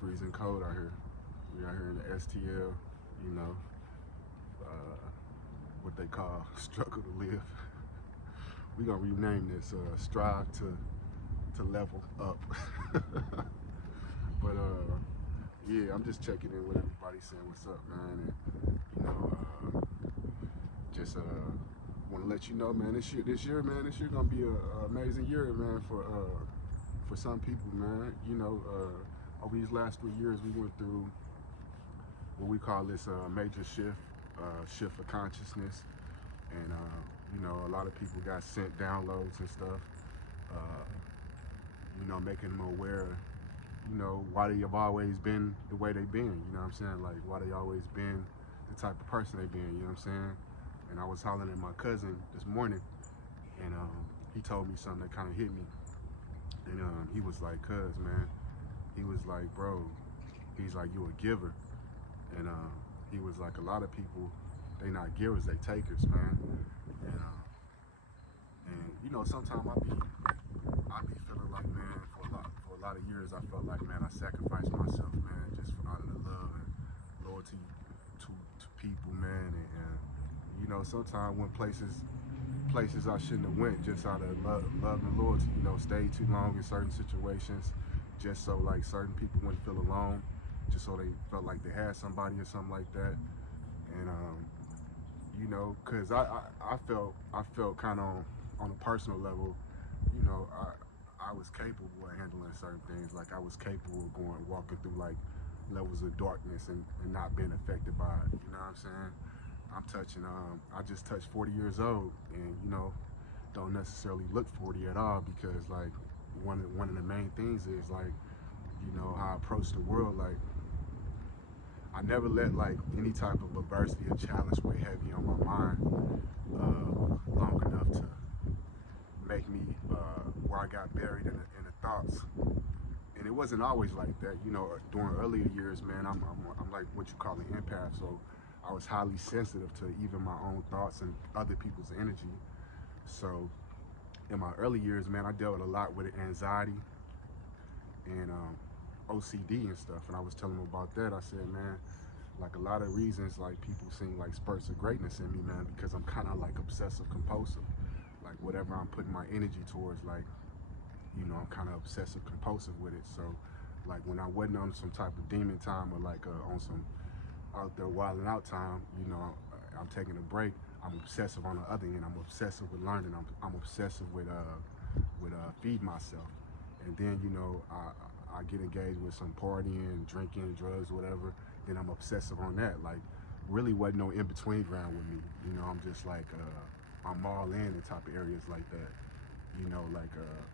freezing cold out here. We out here in the STL, you know, what they call struggle to live. We gonna rename this strive to level up. But yeah, I'm just checking in with everybody, saying what's up, man, and you know, just want to let you know, man, this year, man, this year gonna be a amazing year, man, for some people, man. You know, over these last 3 years, we went through what we call this major shift of consciousness, and you know, a lot of people got sent downloads and stuff, you know, making them aware, you know, why they have always been the way they've been, you know what I'm saying, like why they always been the type of person they've been, you know what I'm saying. And I was hollering at my cousin this morning, and he told me something that kind of hit me, and he was like, cuz, man, he was like, bro, he's like, you a giver. And he was like, a lot of people, they not givers, they takers, man. And you know, sometimes I be feeling like, man, for a lot of years, I felt like, man, I sacrificed myself, man, just for out of the love and loyalty to people, man. And you know, sometimes when places I shouldn't have went, just out of love and loyalty, you know, stayed too long in certain situations, just so like certain people wouldn't feel alone, just so they felt like they had somebody or something like that. And you know, cause I felt kind of on a personal level, you know, I was capable of handling certain things. Like I was capable of walking through like levels of darkness and not being affected by it. You know what I'm saying? I just touched 40 years old, and you know, don't necessarily look 40 at all, because like one of the main things is like, you know, how I approach the world. Like I never let like any type of adversity or challenge weigh heavy on my mind long enough to make me where I got buried in the thoughts. And it wasn't always like that, you know. During earlier years, man, I'm like what you call an empath, so I was highly sensitive to even my own thoughts and other people's energy. So in my early years, man, I dealt a lot with anxiety and OCD and stuff. And I was telling them about that. I said, man, like a lot of reasons like people seem like spurts of greatness in me, man, because I'm kind of like obsessive compulsive. Like whatever I'm putting my energy towards, like, you know, I'm kind of obsessive compulsive with it. So like when I wasn't on some type of demon time, or like on some out there wilding out time, you know, I'm taking a break, I'm obsessive on the other end. I'm obsessive with learning. I'm obsessive with feed myself. And then, you know, I get engaged with some partying, drinking, drugs, whatever. Then I'm obsessive on that. Like really wasn't no in between ground with me. You know, I'm just like I'm all in type of areas like that. You know, like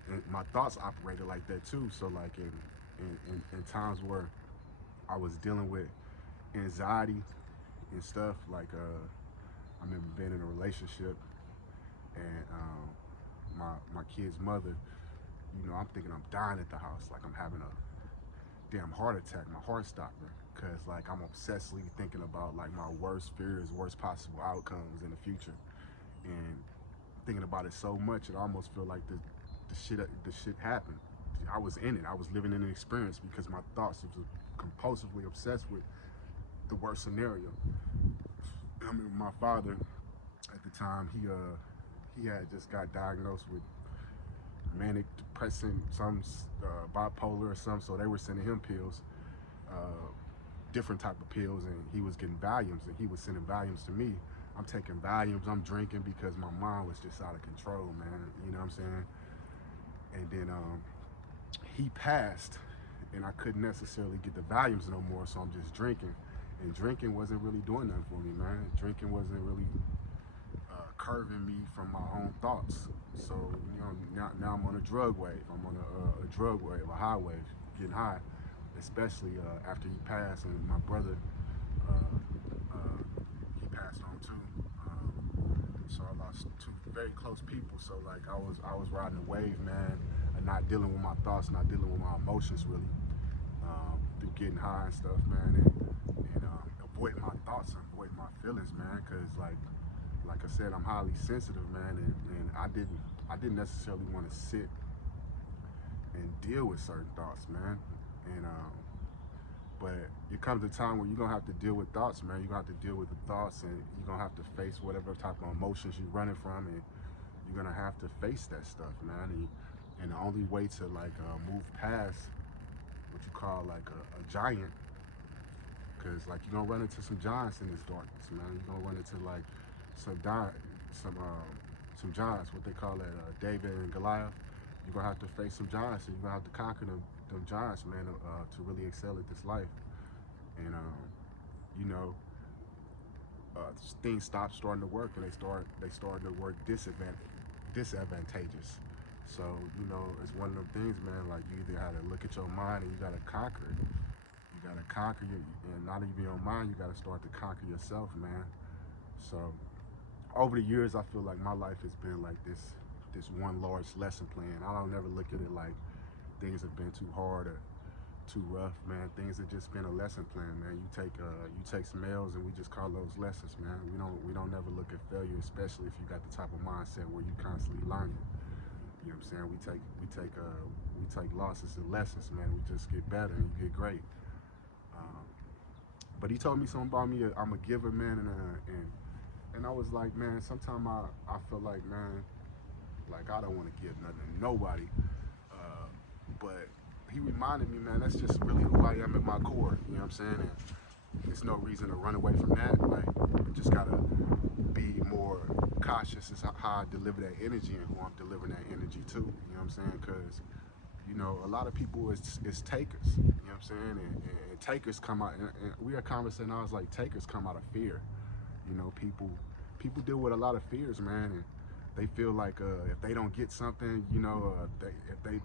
and my thoughts operated like that too. So like in times where I was dealing with anxiety and stuff, like I remember being in a relationship, and my kid's mother, you know, I'm thinking I'm dying at the house, like I'm having a damn heart attack, my heart stopping, because like I'm obsessively thinking about like my worst fears, worst possible outcomes in the future, and thinking about it so much it almost feel like the shit happened. I was in it. I was living in an experience because my thoughts was compulsively obsessed with the worst scenario. I remember my father at the time, he had just got diagnosed with manic depressant, some bipolar or something, so they were sending him pills, uh, different type of pills, and he was getting Valiums, and he was sending Valiums to me. I'm taking Valiums, I'm drinking because my mind was just out of control, man, you know what I'm saying? And then he passed, and I couldn't necessarily get the Valiums no more, so I'm just drinking. And drinking wasn't really doing nothing for me, man. Drinking wasn't really curving me from my own thoughts. So, you know, now I'm on a drug wave. I'm on a drug wave, a high wave, getting high, especially after he passed, and my brother, he passed on too. So I lost two very close people. So like I was riding a wave, man, and not dealing with my thoughts, not dealing with my emotions really, through getting high and stuff, man, and avoiding my thoughts and avoiding my feelings, man, because like I said, I'm highly sensitive, man, and I didn't necessarily want to sit and deal with certain thoughts, man, and But it comes a time where you're gonna have to deal with thoughts, man. You're gonna have to deal with the thoughts, and you're gonna have to face whatever type of emotions you're running from, and you're gonna have to face that stuff, man. And the only way to like move past what you call like a giant, because like you're gonna run into some giants in this darkness, man. You're gonna run into like some giants, what they call it, David and Goliath. You're gonna have to face some giants, and you're gonna have to conquer them giants, man, to really excel at this life. And you know, things stop starting to work, and they starting to work disadvantageous. So you know, it's one of them things, man. Like you either have to look at your mind and you gotta conquer it. You gotta conquer your, and not even your mind. You gotta start to conquer yourself, man. So over the years, I feel like my life has been like this one large lesson plan. I don't never look at it like things have been too hard or too rough, man. Things have just been a lesson plan, man. You take some L's, and we just call those lessons, man. We don't never look at failure, especially if you got the type of mindset where you constantly learning. You know what I'm saying? We take losses and lessons, man. We just get better and you get great. But he told me something about me. I'm a giver, man, and I was like, man, sometimes I feel like, man, like I don't want to give nothing to nobody. But he reminded me, man, that's just really who I am at my core. You know what I'm saying? And there's no reason to run away from that. Like, you just gotta be more cautious as how I deliver that energy and who I'm delivering that energy to. You know what I'm saying? Because you know, a lot of people is takers. You know what I'm saying? And takers come out. And we were conversing. I was like, takers come out of fear. You know, people deal with a lot of fears, man, and they feel like if they don't get something, you know, if they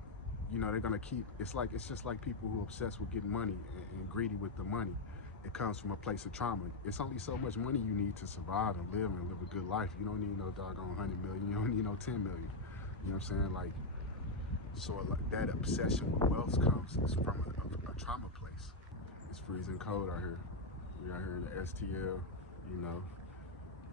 you know, they're gonna keep. It's just like people who are obsessed with getting money and greedy with the money. It comes from a place of trauma. It's only so much money you need to survive and live a good life. You don't need no doggone 100 million. You don't need no 10 million. You know what I'm saying? Like, so that obsession with wealth comes from a trauma place. It's freezing cold out here. We out here in the STL, you know.